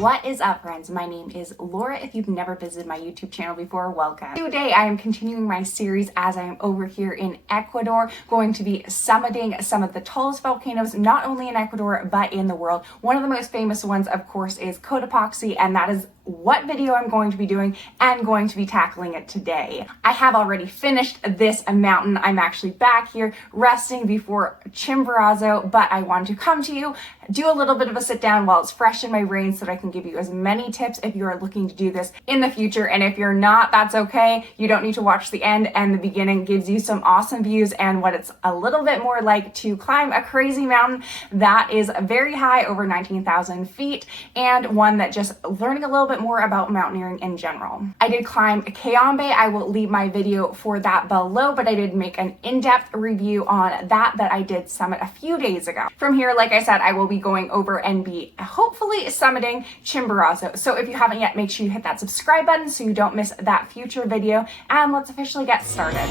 What is up, friends? My name is Laura. If you've never visited my YouTube channel before, welcome. Today I am continuing my series as I am over here in Ecuador, going to be summiting some of the tallest volcanoes, not only in Ecuador, but in the world. One of the most famous ones, of course, is Cotopaxi, and that is what video I'm going to be doing and going to be tackling it today. I have already finished this mountain. I'm actually back here resting before Chimborazo, but I wanted to come to you, do a little bit of a sit down while it's fresh in my brain so that I can give you as many tips if you are looking to do this in the future. And if you're not, that's okay. You don't need to watch the end, and the beginning gives you some awesome views and what it's a little bit more like to climb a crazy mountain that is very high, over 19,000 feet, and one that just learning a little bit more about mountaineering in general. I did climb Cayambe. I will leave my video for that below, but I did make an in-depth review on that I did summit a few days ago. From here, like I said, I will be going over and be hopefully summiting Chimborazo. So if you haven't yet, make sure you hit that subscribe button so you don't miss that future video, and let's officially get started.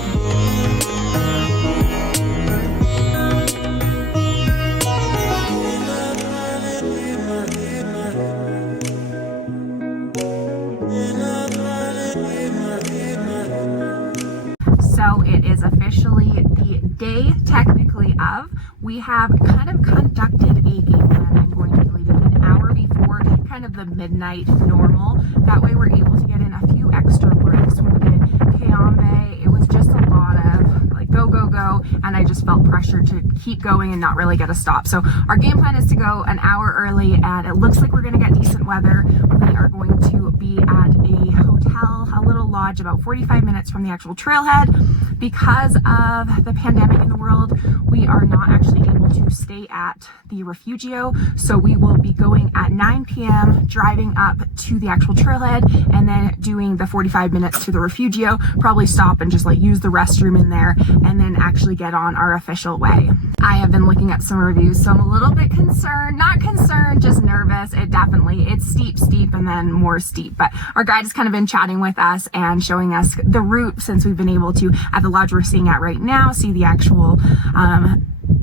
So it is officially the day, technically, of. We have kind of conducted a game plan. I'm going to be leaving an hour before kind of the midnight normal. That way we're able to get in a few extra breaks. When we did Cayambe, it was just a lot of like go, go, go, and I just felt pressure to keep going and not really get a stop. So our game plan is to go an hour early, and it looks like we're going to get decent weather. We are going to be at a hotel, a little lodge about 45 minutes from the actual trailhead. Because of the pandemic in the world, we are not actually able to stay at the refugio. So we will be going at 9 p.m., driving up to the actual trailhead, and then doing the 45 minutes to the refugio, probably stop and just like use the restroom in there, and then actually get on our official way. I have been looking at some reviews, so I'm a little bit concerned, not concerned, just nervous. It's steep, and then more steep. But our guide has kind of been chatting with us and showing us the route, since we've been able to, at the lodge we're staying at right now, see the actual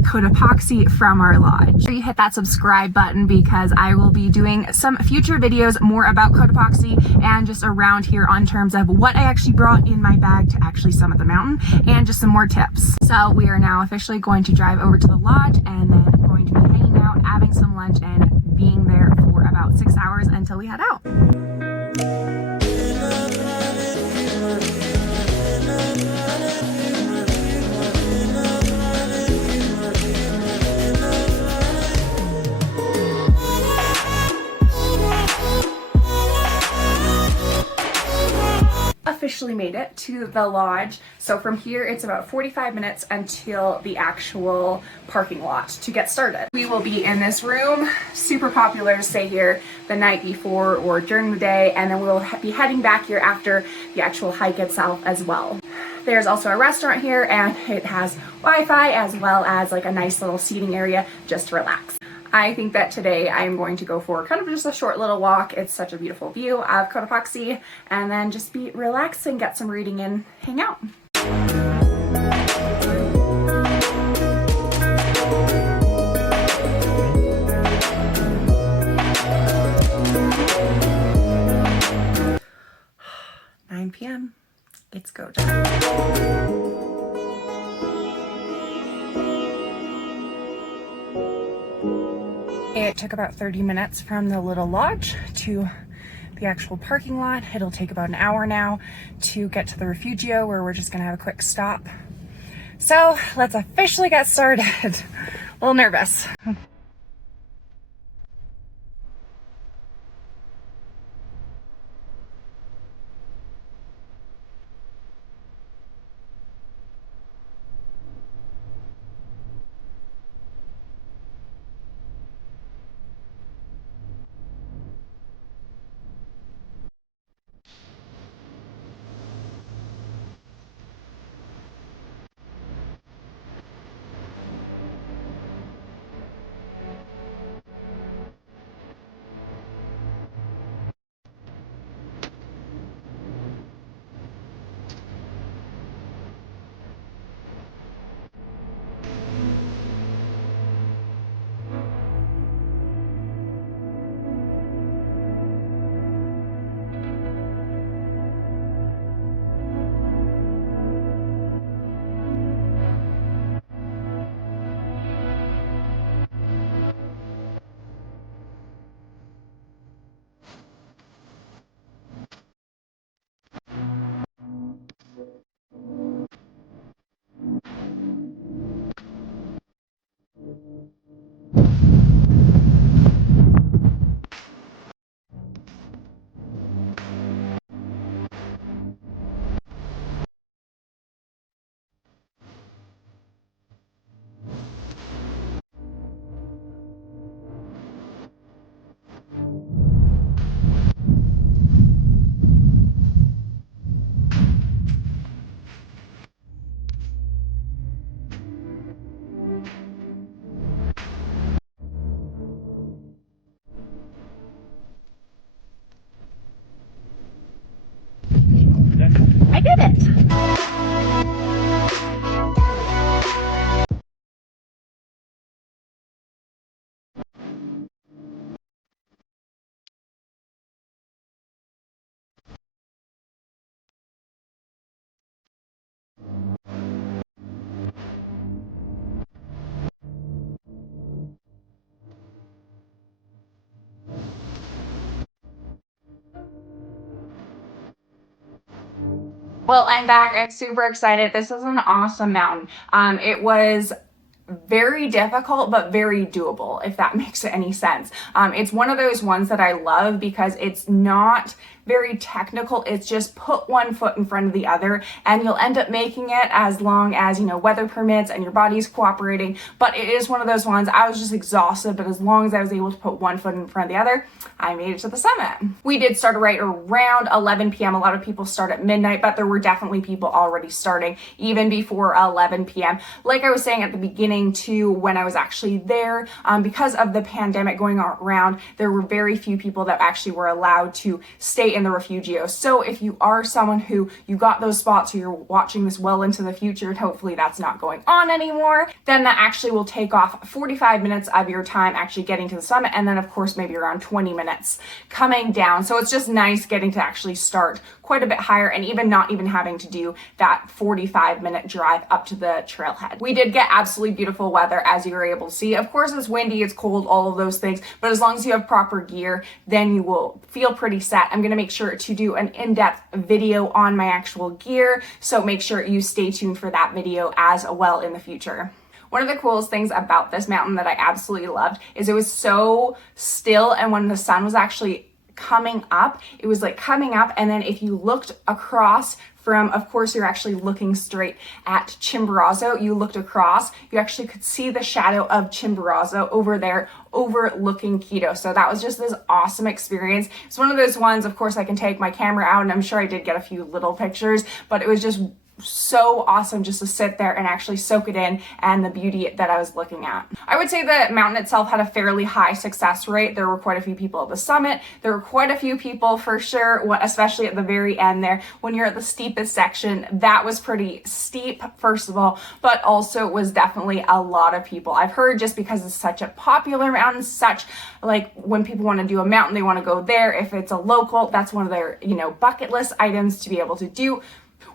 Cotopaxi from our lodge. You hit that subscribe button because I will be doing some future videos more about Cotopaxi and just around here on terms of what I actually brought in my bag to actually summit the mountain, and just some more tips. So we are now officially going to drive over to the lodge, and then going to be hanging out, having some lunch, and being there for about 6 hours until we head out. Officially made it to the lodge. So from here it's about 45 minutes until the actual parking lot to get started. We will be in this room, super popular to stay here the night before or during the day, and then we'll be heading back here after the actual hike itself as well. There's also a restaurant here, and it has Wi-Fi as well as like a nice little seating area just to relax. I think that today I'm going to go for kind of just a short little walk. It's such a beautiful view of Cotopaxi, and then just be relaxed and get some reading and hang out. (9 p.m. It's go time. It took about 30 minutes from the little lodge to the actual parking lot. It'll take about an hour now to get to the refugio, where we're just gonna have a quick stop. So let's officially get started. A little nervous. Well, I'm back. I'm super excited. This is an awesome mountain. It was very difficult, but very doable, if that makes any sense. It's one of those ones that I love because it's not very technical. It's just put one foot in front of the other and you'll end up making it as long as, weather permits and your body's cooperating. But it is one of those ones, I was just exhausted, but as long as I was able to put one foot in front of the other, I made it to the summit. We did start right around 11 p.m. A lot of people start at midnight, but there were definitely people already starting even before 11 p.m. Like I was saying at the beginning too, when I was actually there, because of the pandemic going around, there were very few people that actually were allowed to stay in the refugio. So if you are someone who you got those spots or you're watching this well into the future, and hopefully that's not going on anymore, then that actually will take off 45 minutes of your time actually getting to the summit. And then of course, maybe around 20 minutes coming down. So it's just nice getting to actually start quite a bit higher and even not even having to do that 45-minute drive up to the trailhead. We did get absolutely beautiful weather, as you were able to see. Of course, it's windy, it's cold, all of those things, but as long as you have proper gear, then you will feel pretty set. I'm gonna make sure to do an in-depth video on my actual gear, so make sure you stay tuned for that video as well in the future. One of the coolest things about this mountain that I absolutely loved is it was so still, and when the sun was actually coming up, it was like coming up, and then if you looked across from, of course, you're actually looking straight at Chimborazo, you looked across, you actually could see the shadow of Chimborazo over there overlooking Quito. So that was just this awesome experience. It's one of those ones, of course, I can take my camera out and I'm sure I did get a few little pictures, but it was just so awesome just to sit there and actually soak it in and the beauty that I was looking at. I would say the mountain itself had a fairly high success rate. There were quite a few people at the summit. There were quite a few people for sure, especially at the very end there. When you're at the steepest section, that was pretty steep, first of all, but also was definitely a lot of people. I've heard just because it's such a popular mountain, such like when people want to do a mountain, they want to go there. If it's a local, that's one of their, bucket list items to be able to do.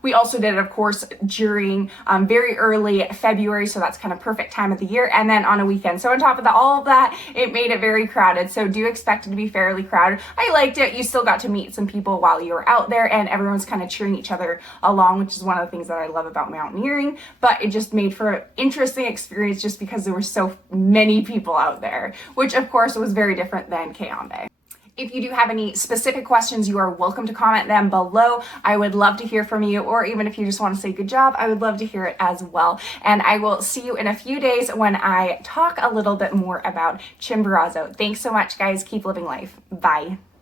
We also did it, of course, during very early February, so that's kind of perfect time of the year, and then on a weekend. So on top of that, all of that, it made it very crowded. So do expect it to be fairly crowded. I liked it. You still got to meet some people while you were out there, and everyone's kind of cheering each other along, which is one of the things that I love about mountaineering. But it just made for an interesting experience just because there were so many people out there, which of course was very different than Cayambe. If you do have any specific questions, you are welcome to comment them below. I would love to hear from you, or even if you just want to say good job, I would love to hear it as well. And I will see you in a few days when I talk a little bit more about Chimborazo. Thanks so much, guys. Keep living life. Bye.